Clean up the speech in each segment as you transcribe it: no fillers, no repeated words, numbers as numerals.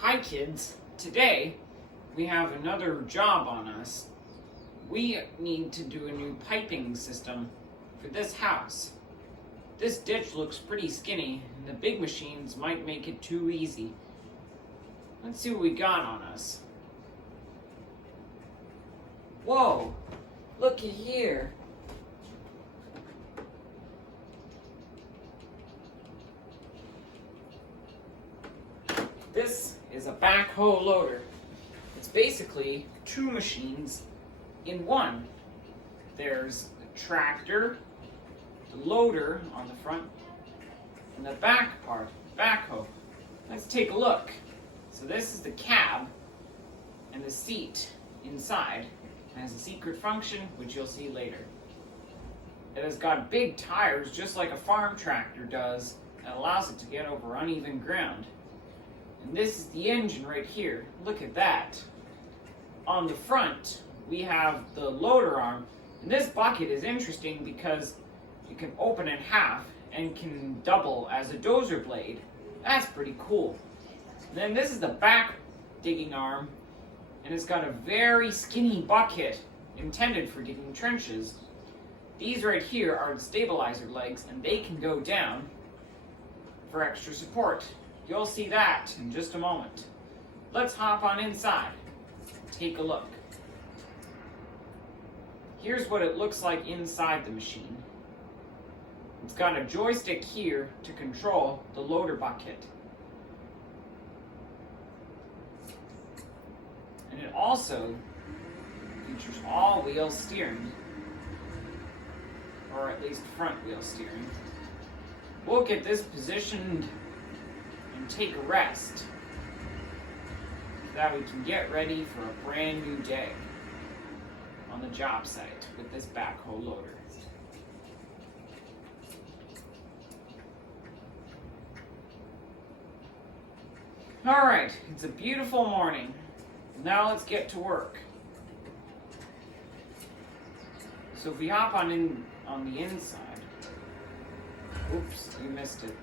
Hi kids, today we have another job on us. We need to do a new piping system for this house. This ditch looks pretty skinny and the big machines might make it too easy. Let's see what we got on us. Whoa, looky here. This is a backhoe loader. It's basically two machines in one. There's a tractor, the loader on the front, and the back part, backhoe. Let's take a look. So this is the cab and the seat inside. It has a secret function, which you'll see later. It has got big tires, just like a farm tractor does, that allows it to get over uneven ground. And this is the engine right here. Look at that. On the front, we have the loader arm. And this bucket is interesting because you can open it half and can double as a dozer blade. That's pretty cool. And then this is the back digging arm. And it's got a very skinny bucket intended for digging trenches. These right here are the stabilizer legs, and they can go down for extra support. You'll see that in just a moment. Let's hop on inside and take a look. Here's what it looks like inside the machine. It's got a joystick here to control the loader bucket. And it also features all-wheel steering, or at least front-wheel steering. We'll get this positioned and take a rest so that we can get ready for a brand new day on the job site with this backhoe loader. Alright, it's a beautiful morning. Now let's get to work. So if we hop on the inside, oops, you missed it.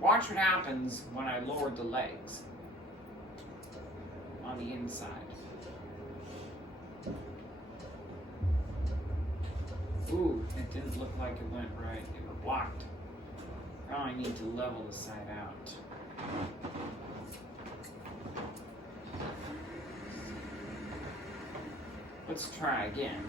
Watch what happens when I lowered the legs on the inside. Ooh, it didn't look like it went right. They were blocked. Probably need to level the side out. Let's try again.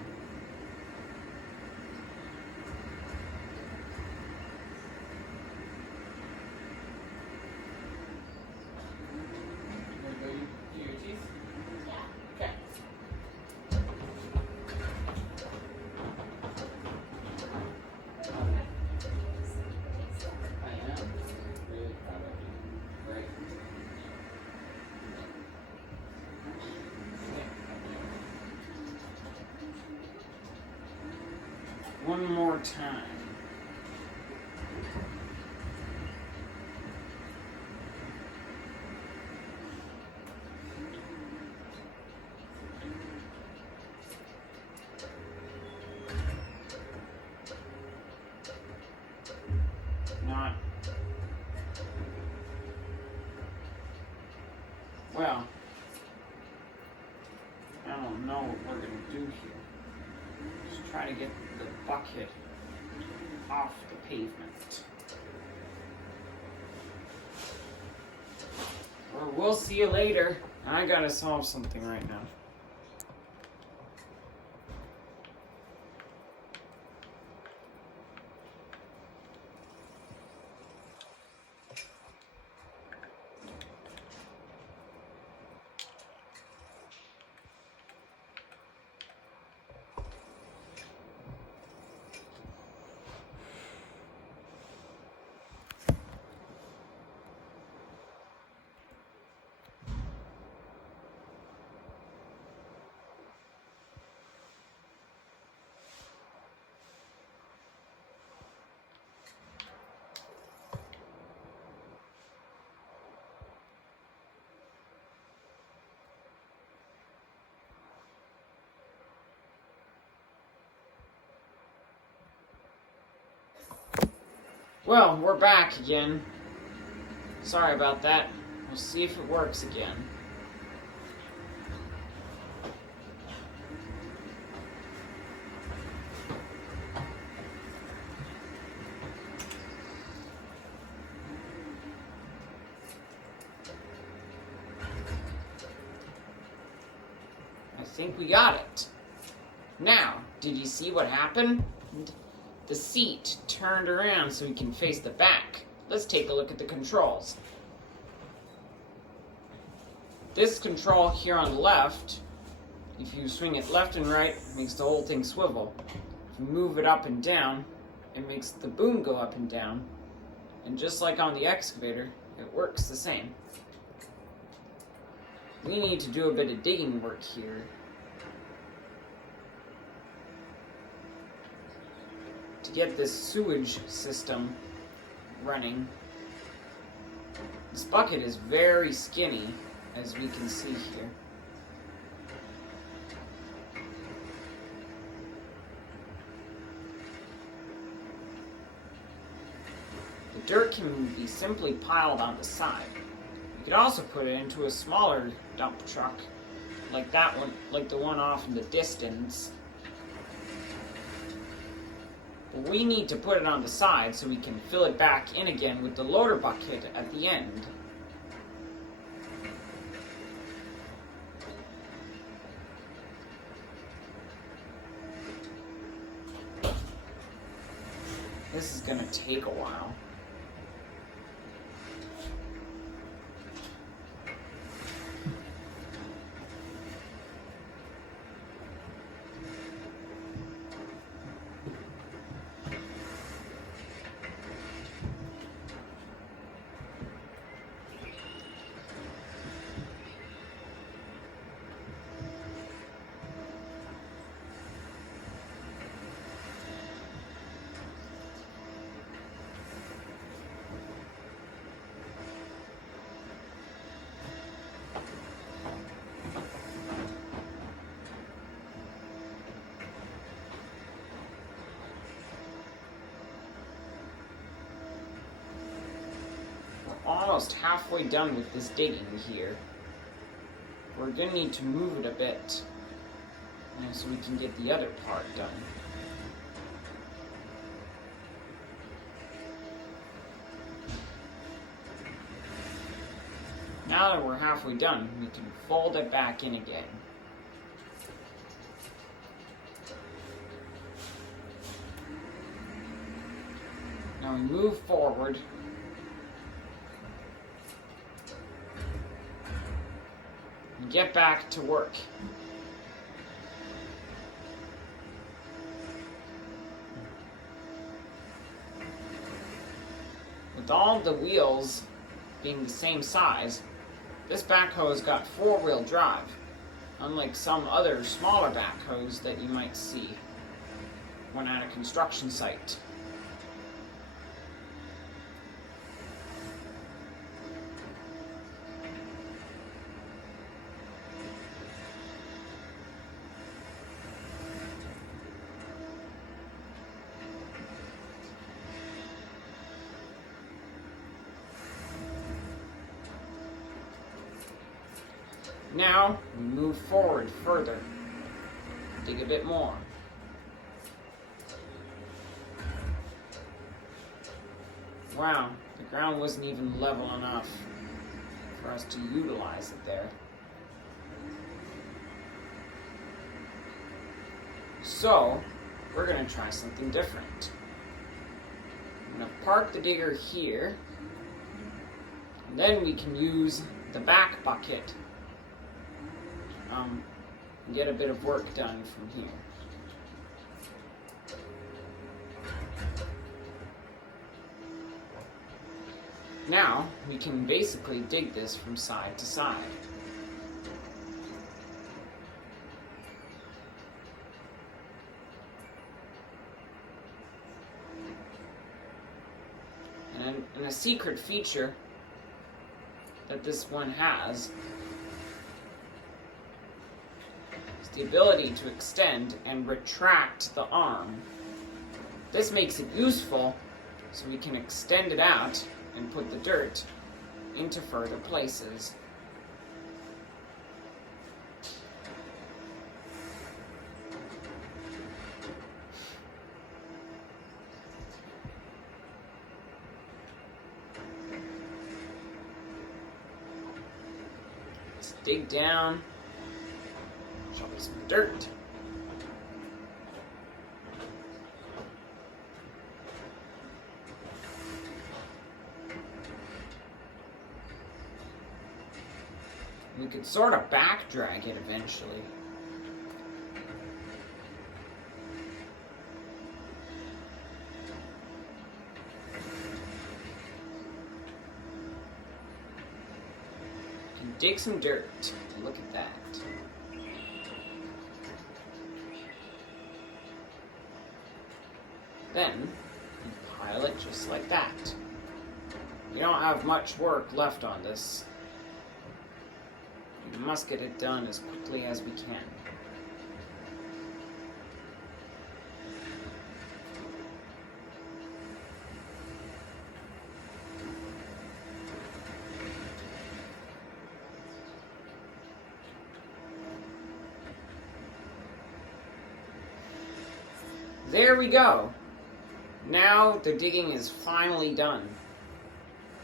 One more time. Not well. I don't know what we're gonna do here. Just try to get the bucket off the pavement. Or we'll see you later. I gotta solve something right now. Well, we're back again. Sorry about that. We'll see if it works again. I think we got it. Now, did you see what happened? The seat turned around so we can face the back. Let's take a look at the controls. This control here on the left, if you swing it left and right, it makes the whole thing swivel. If you move it up and down, it makes the boom go up and down. And just like on the excavator, it works the same. We need to do a bit of digging work here. To get this sewage system running. This bucket is very skinny, as we can see here. The dirt can be simply piled on the side. You could also put it into a smaller dump truck, like that one, like the one off in the distance. But we need to put it on the side so we can fill it back in again with the loader bucket at the end. This is gonna take a while. Almost halfway done with this digging here. We're gonna need to move it a bit, so we can get the other part done. Now that we're halfway done, we can fold it back in again. Now we move forward. Get back to work. With all the wheels being the same size, this backhoe has got four-wheel drive, unlike some other smaller backhoes that you might see when at a construction site. Now, we move forward further. Dig a bit more. Wow, the ground wasn't even level enough for us to utilize it there. So, we're going to try something different. I'm going to park the digger here, and then we can use the back bucket and get a bit of work done from here. Now, we can basically dig this from side to side. And a secret feature that this one has is the ability to extend and retract the arm. This makes it useful so we can extend it out and put the dirt into further places. Let's dig down, shovel some dirt. We could sort of back drag it eventually. And dig some dirt. Look at that. Then we pile it just like that. We don't have much work left on this. We must get it done as quickly as we can. There we go. Now the digging is finally done.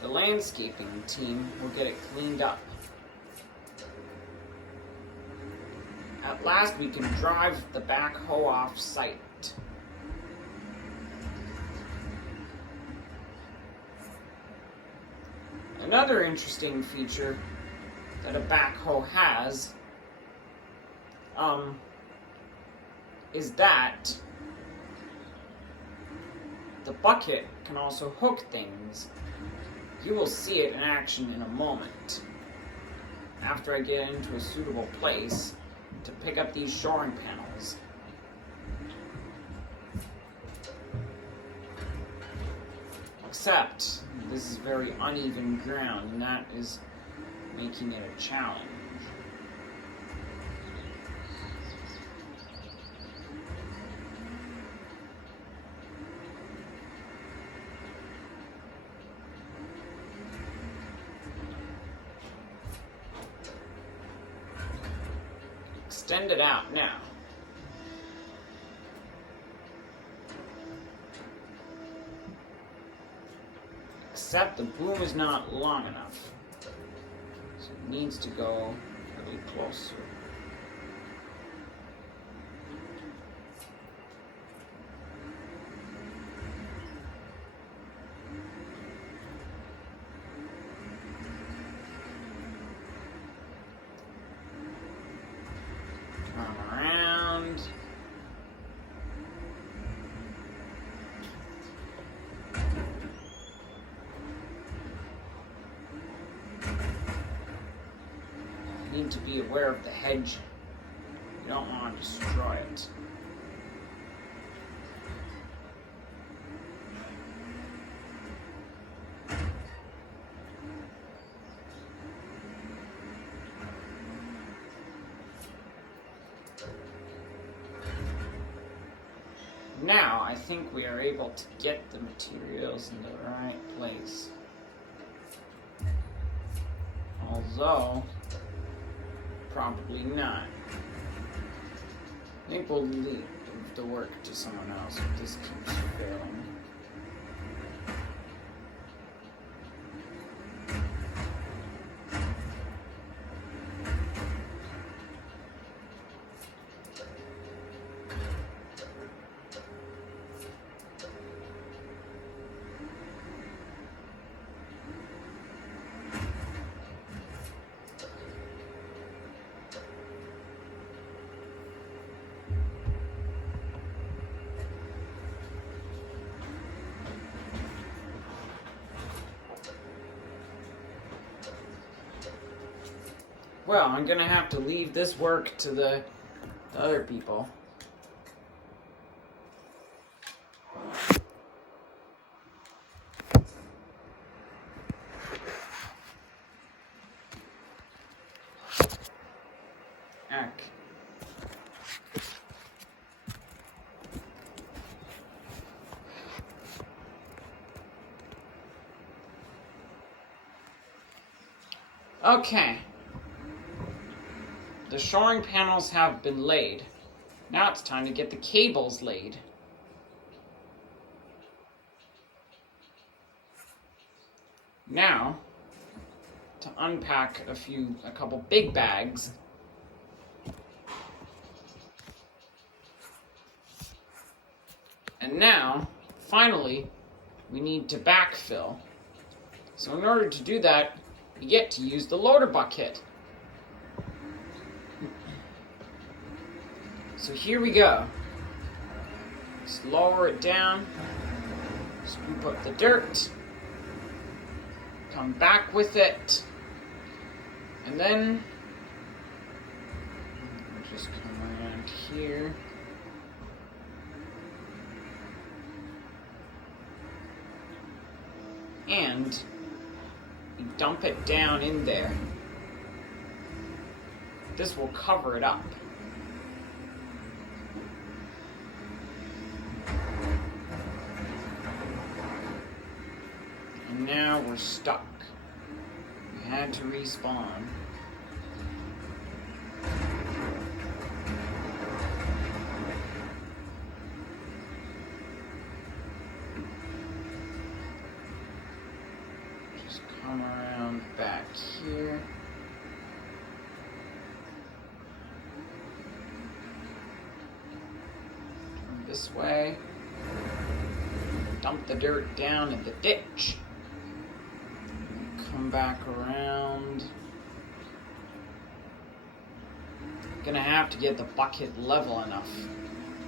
The landscaping team will get it cleaned up. At last we can drive the backhoe off site. Another interesting feature that a backhoe has is that the bucket can also hook things. You will see it in action in a moment, after I get into a suitable place to pick up these shoring panels. Except, this is very uneven ground, and that is making it a challenge. Extend it out now. Except the boom is not long enough, so it needs to go really closer. Need to be aware of the hedge. You don't want to destroy it. Now, I think we are able to get the materials in the right place. Although, probably not. I think we'll leave the work to someone else if this keeps failing. Well, I'm gonna have to leave this work to the other people. Ack. Okay. The shoring panels have been laid. Now it's time to get the cables laid. Now, to unpack a couple big bags. And now, finally, we need to backfill. So in order to do that, we get to use the loader bucket. So here we go. Just lower it down, scoop up the dirt, come back with it, and then we'll just come around here. And we dump it down in there. This will cover it up. And now we're stuck. We had to respawn. Just come around back here. Turn this way. Dump the dirt down in the ditch. Come back around. Gonna have to get the bucket level enough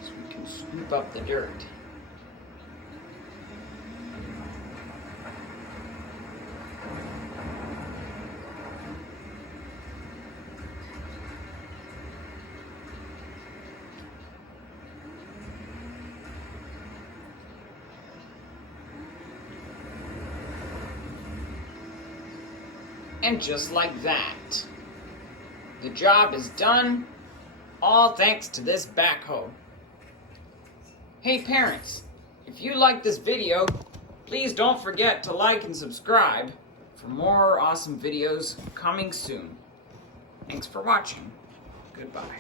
so we can scoop up the dirt. And just like that, the job is done, all thanks to this backhoe. Hey parents, if you like this video, please don't forget to like and subscribe for more awesome videos coming soon. Thanks for watching. Goodbye.